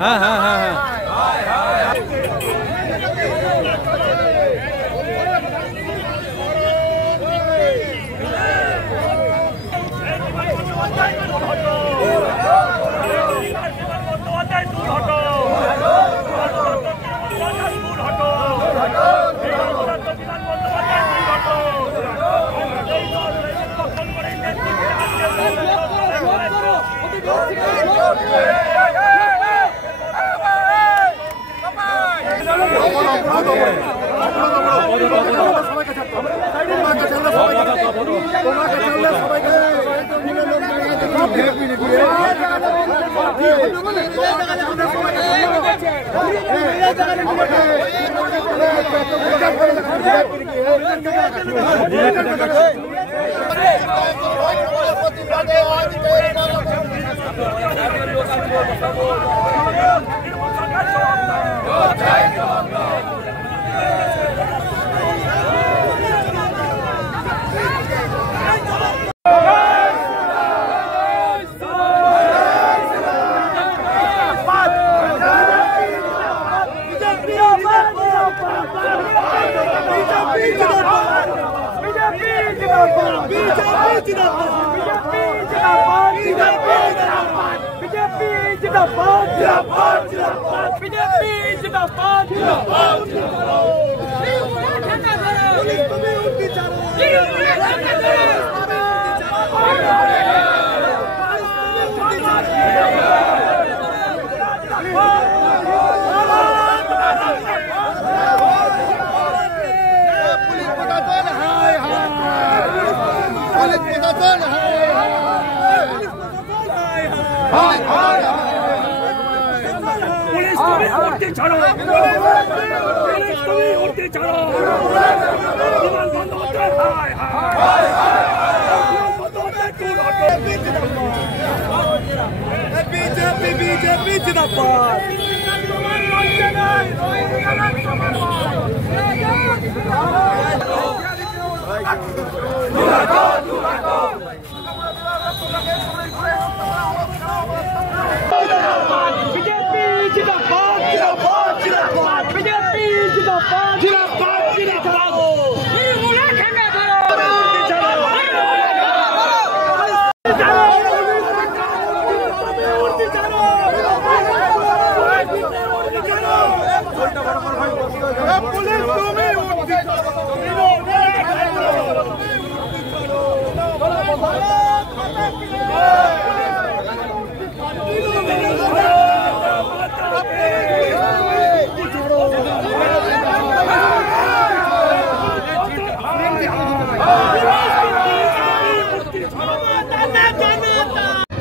হ্যাঁ হ্যাঁ হ্যাঁ হ্যাঁ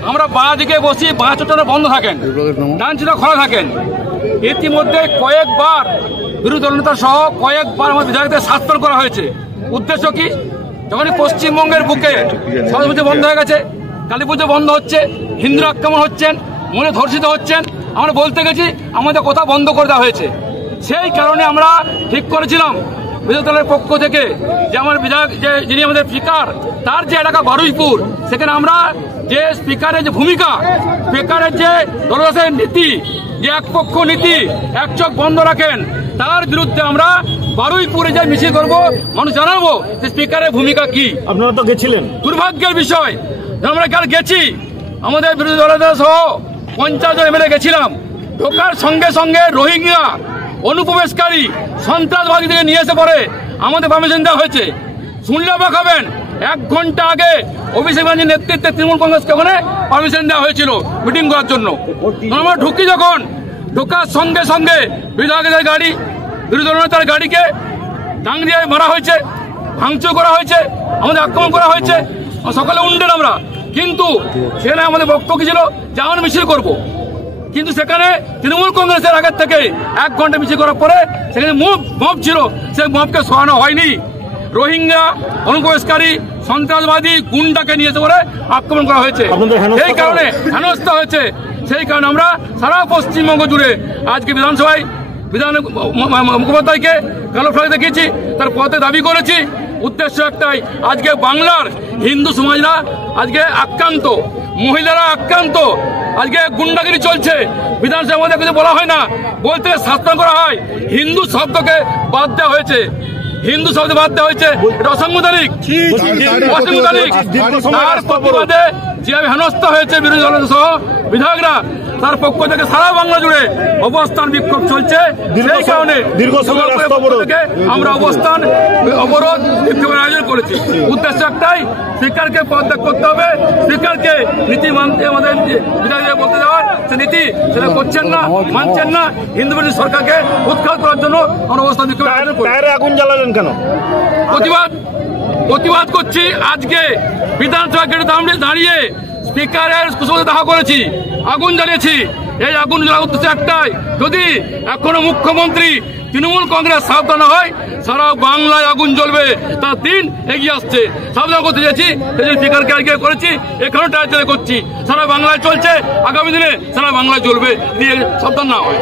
আমরা বাঁ দিকে বসি, বাঁ চোটটা বন্ধ থাকেন, ডান চোটটা খোলা থাকেন। ইতিমধ্যে কয়েকবার বিরোধী দলনেতা সহ কয়েকবার আমার বিধায়কদের শাস্ত্র করা হয়েছে। উদ্দেশ্য কি? যখনই পশ্চিমবঙ্গের বুকে সরস্বতী পুজো বন্ধ হয়ে গেছে, কালী পুজো বন্ধ হচ্ছে, হিন্দু আক্রমণ হচ্ছেন, মনে ধর্ষিত হচ্ছেন, আমরা বলতে গেছি আমাদের কথা বন্ধ করে দেওয়া হয়েছে। সেই কারণে আমরা ঠিক করেছিলাম বিরোধী দলের পক্ষ থেকে যে আমার বিধায়ক যিনি আমাদের স্পিকার, তার যে এলাকা বারুইপুর, সেখানে আমরা যে স্পিকারের যে ভূমিকা, স্পিকারের যে দলদাসের নীতি, যে একপক্ষ নীতি, এক চোখ বন্ধ রাখেন, তার বিরুদ্ধে আমরা বারুইপুরে যে মিছিল করবো, মানুষ জানাবো যে স্পিকারের ভূমিকা কি। আপনারা তো গেছিলেন, দুর্ভাগ্যের বিষয় আমরা কাল গেছি, আমাদের বিরোধী দলনেতা সহ 50 জন এমএলএ গেছিলাম। ঢোকার সঙ্গে সঙ্গে রোহিঙ্গা অনুপ্রবেশকারী সন্ত্রাসবাদীদের নিয়ে এসে পরে আমাদের পারমিশন দেওয়া হয়েছে। শুনলে অবাক হবেন, 1 ঘন্টা আগে অভিষেক ব্যানার্জির নেতৃত্বে তৃণমূল কংগ্রেসকে ওখানে পারমিশন দেওয়া হয়েছিল মিটিং করার জন্য। আমরা ঢুকি, যখন ঢোকার সঙ্গে সঙ্গে বিধায়কের গাড়ি, বিরোধী দলনেতার গাড়িকে ডাং দিয়ে মারা হয়েছে, ভাঙচুর করা হয়েছে, আমাদের আক্রমণ করা হয়েছে, সকালে উন্ডেন আমরা। কিন্তু সেখানে আমাদের বক্তব্য ছিল যে আমরা মিছিল করবো, কিন্তু সেখানে তৃণমূল কংগ্রেসের আগের থেকে 1 ঘন্টা মিছিল করার পরে সেখানে মব ছিল, সেই মবকে সরানো হয়নি। রোহিঙ্গা অনুপ্রবেশকারী সন্ত্রাসবাদী গুন্ডাকে নিয়ে এসে পরে আক্রমণ করা হয়েছে, সেই কারণে হেনস্থা হয়েছে। সেই কারণে আমরা সারা পশ্চিমবঙ্গ জুড়ে আজকে বিধানসভায় বিধান মুখোপাধ্যায়কে কালো ফ্ল্যাগ দেখিয়েছি, তার পথে দাবি করেছি। উদ্দেশ্য একটাই, আজকে বাংলার হিন্দু সমাজরা আজকে আক্রান্ত, মহিলারা আক্রান্ত, আজকে গুন্ডাগিরি চলছে, বিধানসভার মধ্যে কিছু বলা হয় না, বলতে শাসন করা হয়। হিন্দু শব্দকে বাদ দেওয়া হয়েছে, হিন্দু শব্দ বাদ দেওয়া হয়েছে, এটা অসাংবিধানিক। তার প্রতিবাদে যেভাবে হেনস্থা হয়েছে বিরোধী দলের সহ বিধায়করা, তার পক্ষ থেকে সারা বাংলা জুড়ে অবস্থান বিক্ষোভ চলছে। সেই কারণে আমরা অবস্থান অবরোধ বিক্ষোভের আয়োজন করেছি। উদ্দেশ্য একটাই, স্পিকারকে পদত্যাগ করতে হবে, স্পিকারকে নীতি মানতে আমাদের বিধায়ক বলতে দেওয়ার সে নীতি সেটা করছেন না, মানছেন না। হিন্দু বিরোধী সরকারকে উৎখাত করার জন্য আমরা অবস্থান বিক্ষোভের আয়োজন করি। আগুন জ্বালালেন কেন? প্রতিবাদ করছি। আজকে বিধানসভা গেটে দাঁড়িয়ে স্পিকারের কুশলে দেখা করেছি, আগুন জ্বালিয়েছি। এই আগুন জ্বালার উদ্দেশ্য একটাই, যদি এখনো মুখ্যমন্ত্রী তৃণমূল কংগ্রেস সাবধান হয়, সারা বাংলায় আগুন জ্বলবে, তার দিন এগিয়ে আসছে। সাবধান করতে চেয়েছি, স্পিকারকে আজকে করেছি, এখানেও টাইট করছি। সারা বাংলায় চলছে, আগামী দিনে সারা বাংলায় চলবে, দিয়ে সাবধান না হয়।